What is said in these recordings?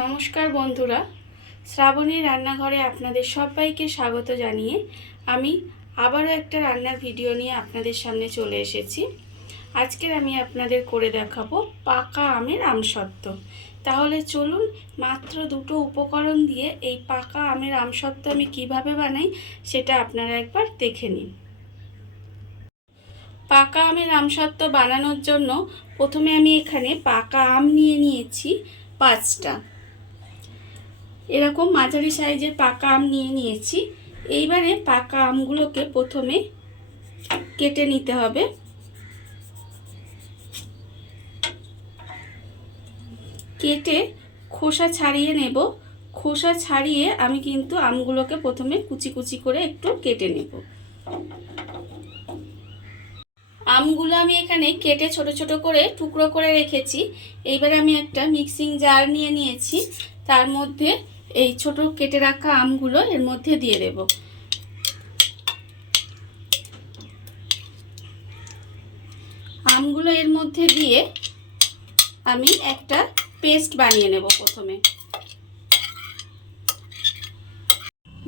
নমস্কার বন্ধুরা, শ্রাবণী রান্নাঘরে আপনাদের সবাইকে স্বাগত জানিয়ে আমি আবারও একটা রান্নার ভিডিও নিয়ে আপনাদের সামনে চলে এসেছি। আজকের আমি আপনাদের করে দেখাবো পাকা আমের আমসত্ত্ব। তাহলে চলুন, মাত্র দুটো উপকরণ দিয়ে এই পাকা আমের আমসত্ত্ব আমি কিভাবে বানাই সেটা আপনারা একবার দেখে নিন। পাকা আমের আমসত্ত্ব বানানোর জন্য প্রথমে আমি এখানে পাকা আম নিয়ে নিয়েছি 5টা। এরকম মাঝারি সাইজের পাকা আম নিয়ে নিয়েছি। এইবারে পাকা আমগুলোকে প্রথমে কেটে নিতে হবে। কেটে খোসা ছাড়িয়ে নেব। খোসা ছাড়িয়ে আমি কিন্তু আমগুলোকে প্রথমে কুচি কুচি করে একটু কেটে নেব। আমগুলো আমি এখানে কেটে ছোট ছোট করে টুকরো করে রেখেছি। এইবারে আমি একটা মিক্সিং জার নিয়ে নিয়েছি। তার মধ্যে এই ছোট কেটে রাখা আমগুলো এর মধ্যে দিয়ে দেব। আমগুলো এর মধ্যে দিয়ে আমি একটা পেস্ট বানিয়ে নেব। প্রথমে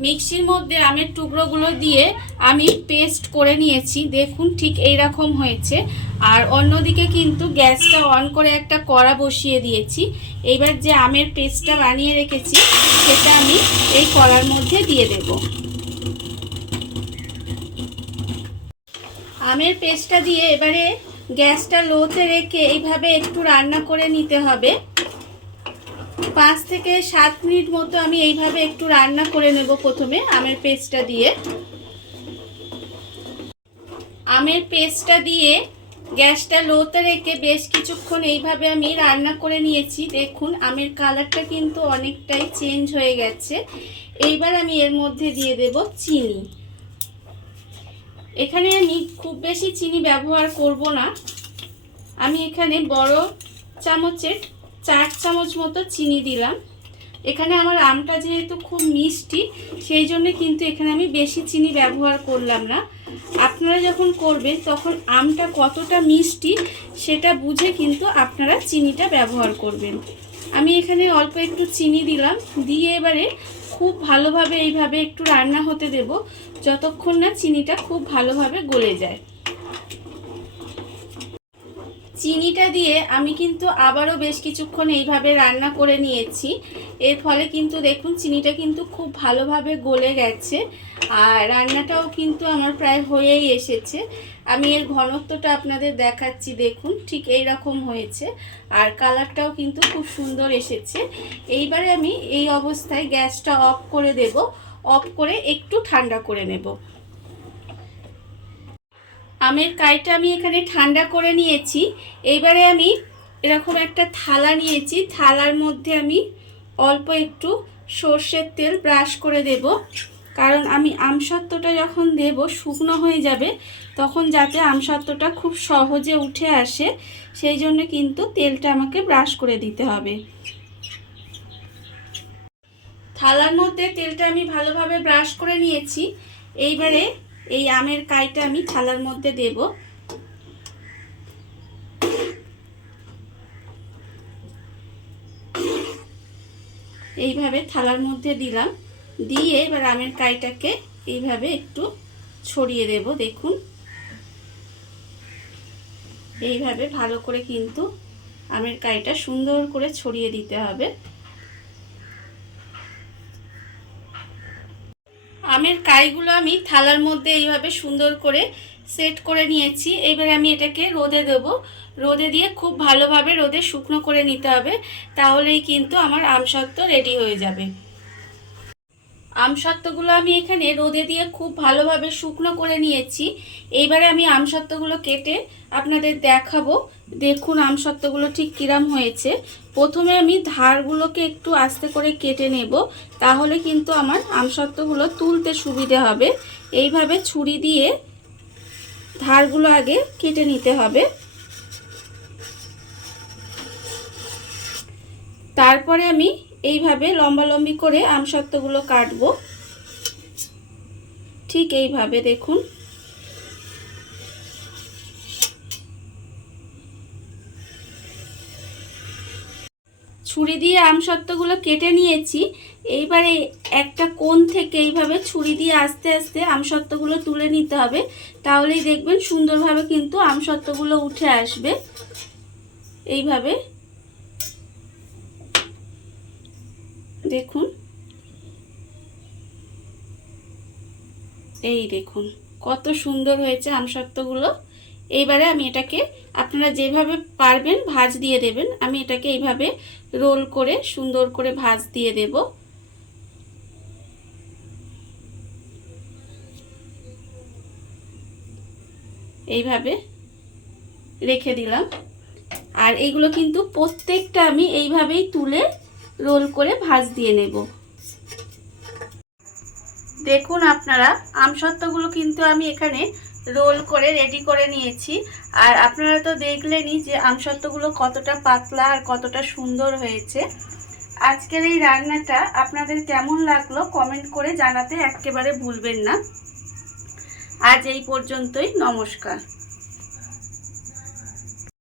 মিক্সির মধ্যে আমের টুকরোগুলো দিয়ে আমি পেস্ট করে নিয়েছি। দেখুন ঠিক এই রকম হয়েছে। আর অন্যদিকে কিন্তু গ্যাসটা অন করে একটা কড়া বসিয়ে দিয়েছি। এইবার যে আমের পেস্টটা বানিয়ে রেখেছি সেটা আমি এই কড়ার মধ্যে দিয়ে দেব। আমের পেস্টটা দিয়ে এবারে গ্যাসটা লোতে রেখে এইভাবে একটু রান্না করে নিতে হবে। 5 থেকে 7 মিনিট মতো আমি এইভাবে একটু রান্না করে নেব। প্রথমে আমের পেস্টটা দিয়ে গ্যাসটা লোতে রেখে বেশ কিছুক্ষণ এইভাবে আমি রান্না করে নিয়েছি। দেখুন আমের কালারটা কিন্তু অনেকটাই চেঞ্জ হয়ে গেছে। এইবার আমি এর মধ্যে দিয়ে দেব চিনি। এখানে আমি খুব বেশি চিনি ব্যবহার করব না। আমি এখানে বড় চামচের 4 চামচ মতো চিনি দিলাম। এখানে আমার আমটা যেহেতু খুব মিষ্টি সেই জন্য কিন্তু এখানে আমি বেশি চিনি ব্যবহার করলাম না। আপনারা যখন করবেন তখন আমটা কতটা মিষ্টি সেটা বুঝে কিন্তু আপনারা চিনিটা ব্যবহার করবেন। আমি এখানে অল্প একটু চিনি দিলাম। দিয়ে এবারে খুব ভালোভাবে এইভাবে একটু রান্না হতে দেব যতক্ষণ না চিনিটা খুব ভালোভাবে গলে যায়। চিনিটা দিয়ে আমি কিন্তু আবারও বেশ কিছুক্ষণ এইভাবে রান্না করে নিয়েছি। এর ফলে কিন্তু দেখুন চিনিটা কিন্তু খুব ভালোভাবে গলে গেছে। আর রান্নাটাও কিন্তু আমার প্রায় হয়েই এসেছে। আমি এর ঘনত্বটা আপনাদের দেখাচ্ছি। দেখুন ঠিক এই রকম হয়েছে। আর কালারটাও কিন্তু খুব সুন্দর এসেছে। এইবারে আমি এই অবস্থায় গ্যাসটা অফ করে দেব। অফ করে একটু ঠান্ডা করে নেব। আমের কাইটা আমি এখানে ঠান্ডা করে নিয়েছি। এইবারে আমি এরকম একটা থালা নিয়েছি। থালার মধ্যে আমি অল্প একটু সর্ষের তেল ব্রাশ করে দেব। কারণ আমি আমসত্ত্বটা যখন দেব শুকনো হয়ে যাবে, তখন যাতে আমসত্ত্বটা খুব সহজে উঠে আসে সেই জন্য কিন্তু তেলটা আমাকে ব্রাশ করে দিতে হবে। থালার মধ্যে তেলটা আমি ভালোভাবে ব্রাশ করে নিয়েছি। এইবারে এই আমের কাইটা আমি থালার মধ্যে দেব। এইভাবে থালার মধ্যে দিলাম। দিয়ে এবার আমের কাইটাকে এইভাবে একটু ছড়িয়ে দেব। দেখুন এইভাবে ভালো করে কিন্তু আমের কাইটা সুন্দর করে ছড়িয়ে দিতে হবে। আমের কাইগুলো আমি থালার মধ্যে এইভাবে সুন্দর করে সেট করে নিয়েছি। এবার আমি এটাকে রোদে দেব। রোদে দিয়ে খুব ভালোভাবে রোদে শুকনো করে নিতে হবে, তাহলেই কিন্তু আমার আমসত্ত্ব রেডি হয়ে যাবে। আমসত্ত্বগুলো আমি এখানে রোদে দিয়ে খুব ভালোভাবে শুকনো করে নিয়েছি। এইবারে আমি আমসত্ত্বগুলো কেটে আপনাদের দেখাবো। দেখুন আমসত্ত্বগুলো ঠিক কিরম হয়েছে। প্রথমে আমি ধারগুলোকে একটু আস্তে করে কেটে নেব, তাহলে কিন্তু আমার আমসত্ত্বগুলো তুলতে সুবিধে হবে। এইভাবে ছুরি দিয়ে ধারগুলো আগে কেটে নিতে হবে। তারপরে আমি এইভাবে লম্বালম্বি করে আমসত্ত্বগুলো কাটবো। ঠিক এইভাবে দেখুন। ছুরি দিয়ে আমসত্ত্বগুলো কেটে নিয়েছি। এইবারে একটা কোণ থেকে এইভাবে ছুরি দিয়ে আস্তে আস্তে আমসত্ত্বগুলো তুলে নিতে হবে, তাহলেই দেখবেন সুন্দরভাবে কিন্তু আমসত্ত্বগুলো উঠে আসবে। এইভাবে দেখুন, এই দেখুন কত সুন্দর হয়েছে আমসত্ত্বগুলো। এইবারে আমি এটাকে, আপনারা যেভাবে পারবেন ভাঁজ দিয়ে দেবেন। আমি এটাকে এইভাবে রোল করে সুন্দর করে ভাঁজ দিয়ে দেব। এইভাবে রেখে দিলাম। আর এইগুলো কিন্তু প্রত্যেকটা আমি এইভাবেই তুলে রোল করে ভাঁজ দিয়ে নেব। দেখুন আপনারা, আমসত্ত্বগুলো কিন্তু আমি এখানে রোল করে রেডি করে নিয়েছি। আর আপনারা তো দেখলেনই যে আমসত্ত্বগুলো কতটা পাতলা আর কতটা সুন্দর হয়েছে। আজকের এই রান্নাটা আপনাদের কেমন লাগলো কমেন্ট করে জানাতে একেবারে ভুলবেন না। আজ এই পর্যন্তই, নমস্কার।